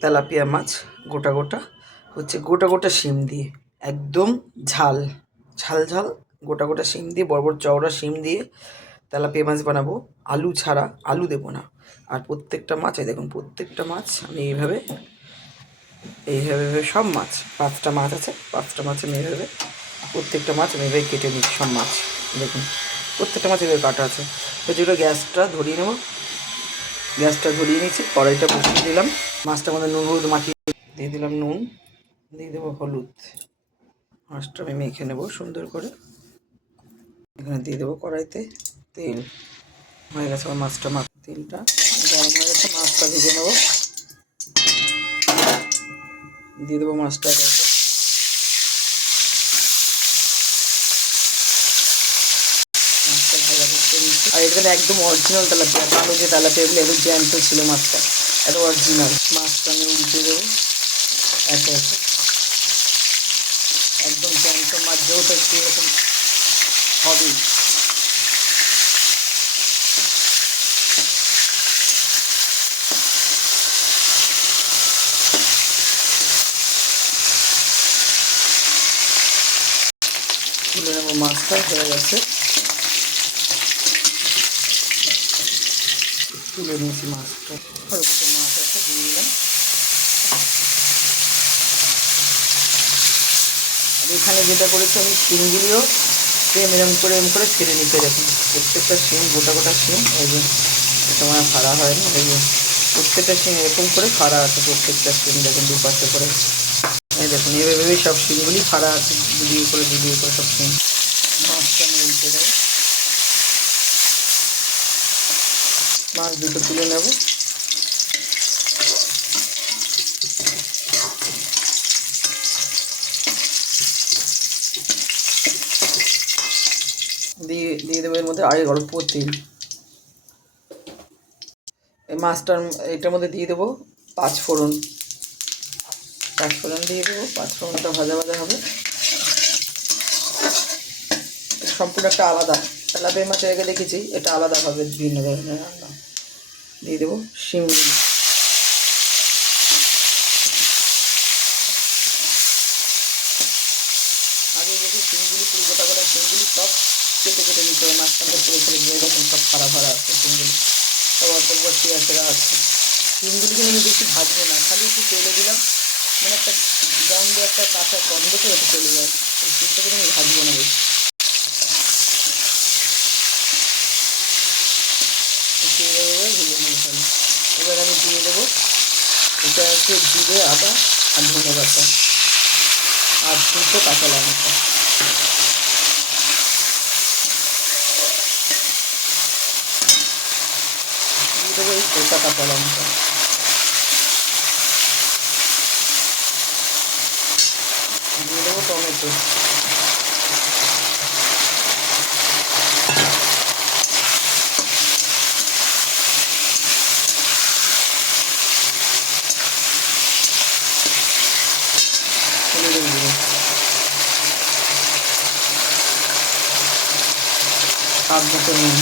Tilapia মাছ গোটা গোটা হচ্ছে, গোটা গোটা শিম দিয়ে একদম ঝাল ঝাল ঝাল গোটা গোটা শিম দিয়ে, বড় বড় চওড়া শিম দিয়ে তেলাপিয়া মাছ বানাবো। আলু ছাড়া, আলু দেবো না। আর প্রত্যেকটা মাছ, এই দেখুন প্রত্যেকটা মাছ আমি এইভাবে এইভাবে সব মাছ, 5টা মাছ আছে, 5টা মাছ আমি এইভাবে প্রত্যেকটা মাছ আমি এভাবে কেটে নিচ্ছি। সব মাছ দেখুন প্রত্যেকটা মাছ এভাবে কাটা আছে। তো যেটা গ্যাসটা ধরিয়ে নেব, গ্যাসটা ধরিয়ে নিচ্ছি, কড়াইটা বসিয়ে দিলাম, মাছটার মধ্যে নুন হলুদ মাখিয়ে দিয়ে দিলাম, নুন দিয়ে দেবো, হলুদ, মাছটা আমি মেখে নেবো সুন্দর করে। এখানে দিয়ে দেবো কড়াইতে তেল, হয়ে গেছে আমার মাছটা তেলটা গরম হয়ে গেছে, মাছটা ভেজে নেবো, দিয়ে দেবো মাছটা। আর এখানে একদম অরিজিনাল তেলাপিয়া, কালো যে তেলাপিয়াগুলো একদম জ্যান্ত ছিল মাছটা, এত অরিজিনাল। মাছটা আমি উল্টে দেবো একে একে, একদম জ্যান্ত মাছ, যেহেতু একটু এরকম হবেই। তুলে নেবো, মাছটা হয়ে গেছে, তুলে নিয়েছি মাছটা। আর দুটো মাছ আছে, দিয়ে দিলাম। আর এখানে যেটা করেছি আমি, শিমগুলিও সেম এরম করে ছেড়ে নিতে, দেখুন প্রত্যেকটা শিম গোটা গোটা শিম, এই যে এটা আমার ফাড়া হয় না, এই যে প্রত্যেকটা শিম এরকম করে ফাড়া আছে, প্রত্যেকটা শিম দেখুন দুপাশে করে, এই দেখুন এইভাবে সব শিমগুলি ফাড়া আছে, দুদিকে করে সব শিম। মাছটা আমি উল্টে দেবো, মাছ দুটো তুলে নেব, দিয়ে দেবো এর মধ্যে আরেক অল্প তেল। এই মাছটার এটার মধ্যে দিয়ে দেবো 5 ফোড়ন, 5 ফোড়ন দিয়ে দেবো, 5 ফোড়নটা ভাজা ভাজা হবে। সম্পূর্ণ একটা আলাদা, তেলাপিয়া মাছ আগে দেখেছি, এটা আলাদাভাবে ভিন্ন ধরনের রান্না। দিয়ে দেবো শিমগুলি, আগে দেখুন শিমগুলি পুরো গোটা গোটা শিমগুলি সব কেটে কেটে নিতে হবে, মাঝখানটা ছেড়ে দিয়ে দেখুন সব ফাড়া ফাড়া আছে শিমগুলি, সব অল্প অল্প ছেঁড়া ছেঁড়া আছে। শিমগুলিকে আমি বেশি ভাজবো না, খালি একটু তেলে দিলাম, মানে একটা গন্ধ, একটা কাঁচা গন্ধ তো এটা চলে যায়, এই শিমটাকে আমি ভাজবো না বেশি। ভেজে নেবো খালি। এবার আমি দিয়ে দেবো, এটা হচ্ছে জিরে, আদা আর ধনে পাতা আর 2টো কাঁচা লঙ্কা, দিয়ে দেবো এই 2টা কাঁচা লঙ্কা, দিয়ে দেবো টমেটো, হলুদের গুঁড়ো, স্বাদ মতো নুন,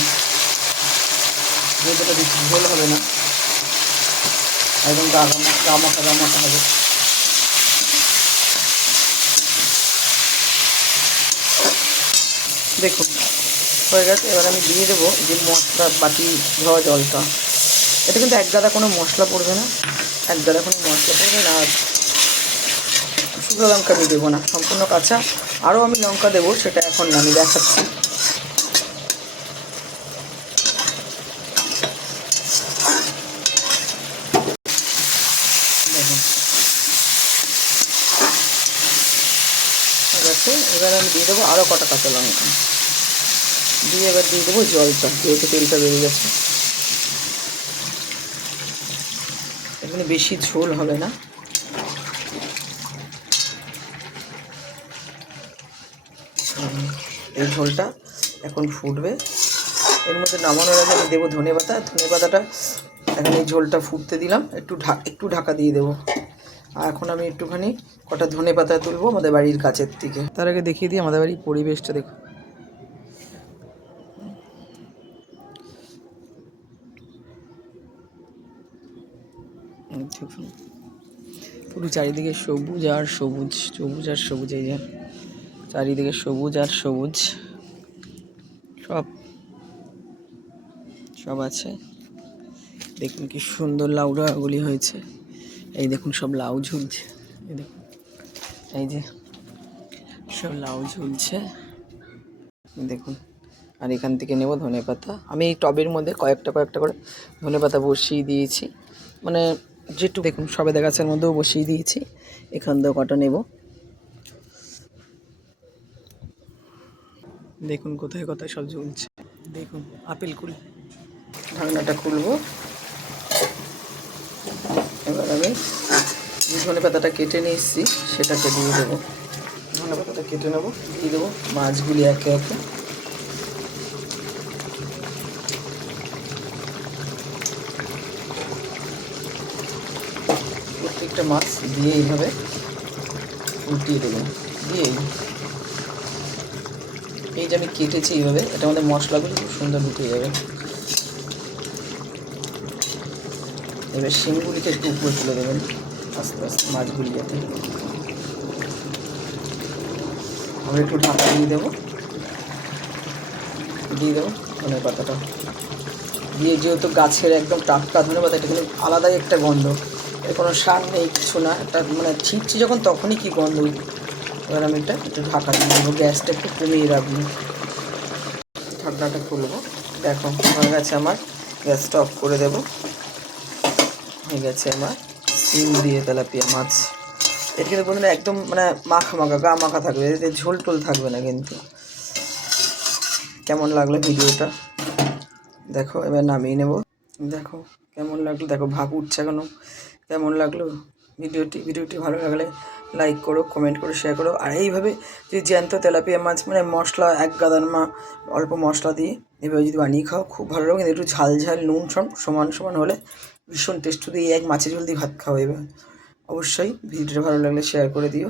যেটা বেশি ঝোল হবে না, একদম গামাখা হবে। দেখুন হয়ে গেছে। এবার আমি দিয়ে দেবো যে মশলা বাটি ধোয়া জলটা, এটা কিন্তু এক গাদা কোনো মশলা পড়বে না, এক গাদা কোনো মশলা পড়বে না। আর শুকনো লঙ্কা আমি দেবো না, সম্পূর্ণ কাঁচা। আরও আমি লঙ্কা দেবো, সেটা এখন না, আমি দেখাচ্ছি। দেখুন ঠিক আছে। এবার আমি দিয়ে দেবো আরও কটা কাঁচা লঙ্কা দিয়ে, এবার দিয়ে দেবো জলটা, যেহেতু তেলটা বেরিয়ে গেছে। এখানে বেশি ঝোল হবে না, এই ঝোলটা এখন ফুটবে। এর মধ্যে নামানোর আগে আমি দেবো ধনে পাতা, ধনে পাতাটা এখন এই ঝোলটা ফুটতে দিলাম, একটু ঢাকা দিয়ে দেবো। আর এখন আমি একটুখানি কটা ধনে পাতা তুলবো আমাদের বাড়ির গাছের থেকে। তার আগে দেখিয়ে দিই আমাদের বাড়ির পরিবেশটা দেখো, দেখুন পুরো চারিদিকে সবুজ আর সবুজ, সবুজ আর সবুজ। এই যে চারিদিকে সবুজ আর সবুজ সব সব আছে। দেখুন কি সুন্দর লাউ ডাঁটাগুলি হয়েছে। এই দেখুন সব লাউ ঝুলছে, এই দেখুন, এই যে সব লাউ ঝুলছে দেখুন। আর এখান থেকে নেব ধনেপাতা। আমি এই টবের মধ্যে কয়েকটা করে ধনেপাতা বসিয়ে দিয়েছি, মানে যেটুকু দেখুন সবেদা গাছের মধ্যেও বসিয়ে দিয়েছি। এখান থেকে কটা নেব, দেখুন কোথায় কোথায় সব ঝুলছে। দেখুন আপেল কুল। ঢাকনাটা খুলবো। এবার আমি যে ধনেপাতাটা কেটে নিয়ে এসেছি সেটাকে দিয়ে দেবো। ধনেপাতাটা কেটে নেবো, দিয়ে দেবো মাছগুলি একে একে। প্রত্যেকটা মাছ দিয়ে এইভাবে উল্টিয়ে দেবেন। দিয়েই এই যে আমি কেটেছি এইভাবে, এটা আমাদের মশলাগুলো খুব সুন্দর ঢুকে যাবে। এবার শিমগুলিকে একটু উপরে তুলে দেবেন আস্তে আস্তে, মাছগুলি যাতে। আমরা একটু ঢাকা দিয়ে দেবো ধনেপাতাটা দিয়ে। যেহেতু গাছের একদম টাটকা ধনেপাতা, এটা কিন্তু আলাদাই একটা গন্ধ, এর কোনো সার নেই, কিছু না। এটা মানে ছিটছি যখন তখনই কি গন্ধ। এবার আমি এটা একটু ঢাকা দিয়ে দেবো, গ্যাসটা একটু কমিয়ে রাখবো। ঢাকনাটা খুলবো। দেখো হয়ে গেছে আমার, গ্যাসটা অফ করে দেবো। হয়ে গেছে আমার শিম দিয়ে তেলাপিয়া মাছ। এটা কিন্তু বলুন একদম মানে মাখা মাখা, গা মাখা থাকবে, এতে ঝোল টোল থাকবে না কিন্তু। কেমন লাগলো ভিডিওটা দেখো, এবার নামিয়ে নেব। দেখো কেমন লাগলো, দেখো ভাপ উঠছে এখনো। কেমন লাগলো ভিডিওটি ভালো লাগলে লাইক করো, কমেন্ট করো, শেয়ার করো। আর এইভাবে যদি জ্যান্ত তেলাপিয়া মাছ মানে মশলা এক গাদার অল্প মশলা দিয়ে এভাবে যদি বানিয়ে খাও খুব ভালো লাগে। কিন্তু একটু ঝাল ঝাল নুন সমান সমান হলে ভীষণ টেস্ট। দিয়ে এক মাছের ঝোল দিয়ে ভাত খাওয়া। এবার অবশ্যই ভিডিওটা ভালো লাগলে শেয়ার করে দিও।